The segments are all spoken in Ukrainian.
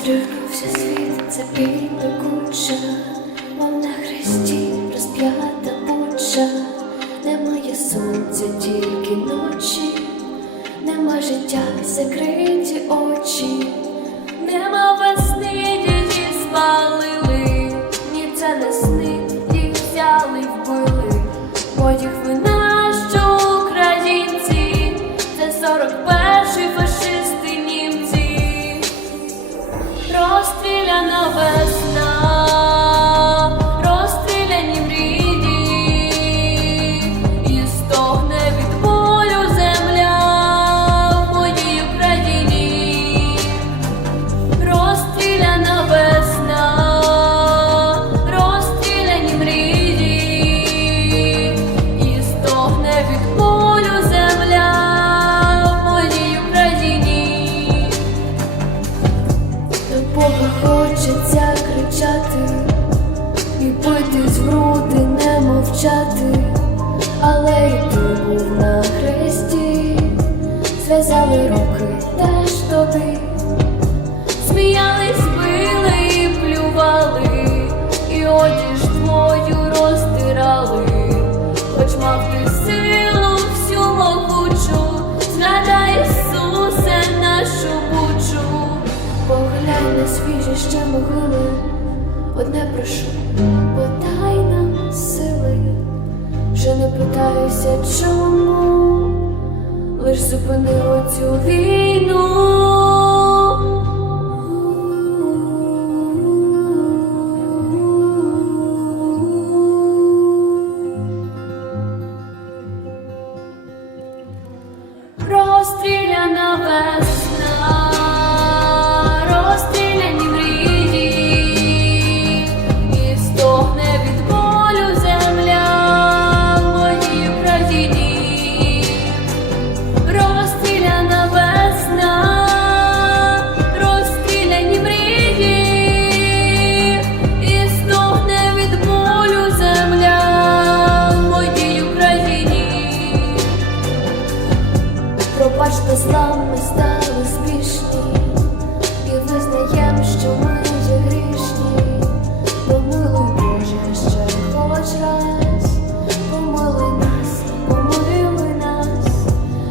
Стригнувся світ, це біль пекуча, мов на хресті розп'ята буча, немає сонця, тільки ночі, нема життя, закриті очі, нема весни, діді спалили, ні це не сни, їх взяли, вбили, потяг вина, що українці, це 41-й novas хочеться кричати і битись в груди, не мовчати, але й ти був на хресті, зв'язали руки свіжі ще могили, одне прошу, подай нам сили, вже не питаюся чому, лиш зупини оцю війну. Пробачте злам, ми стали спішні і визнаєм, що ми є грішні. Помилуй, Боже, ще хоч раз, помилуй нас, помилуй нас.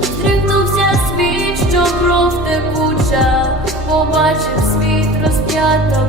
Стригнувся світ, що кров текуча, побачив світ розп'ята.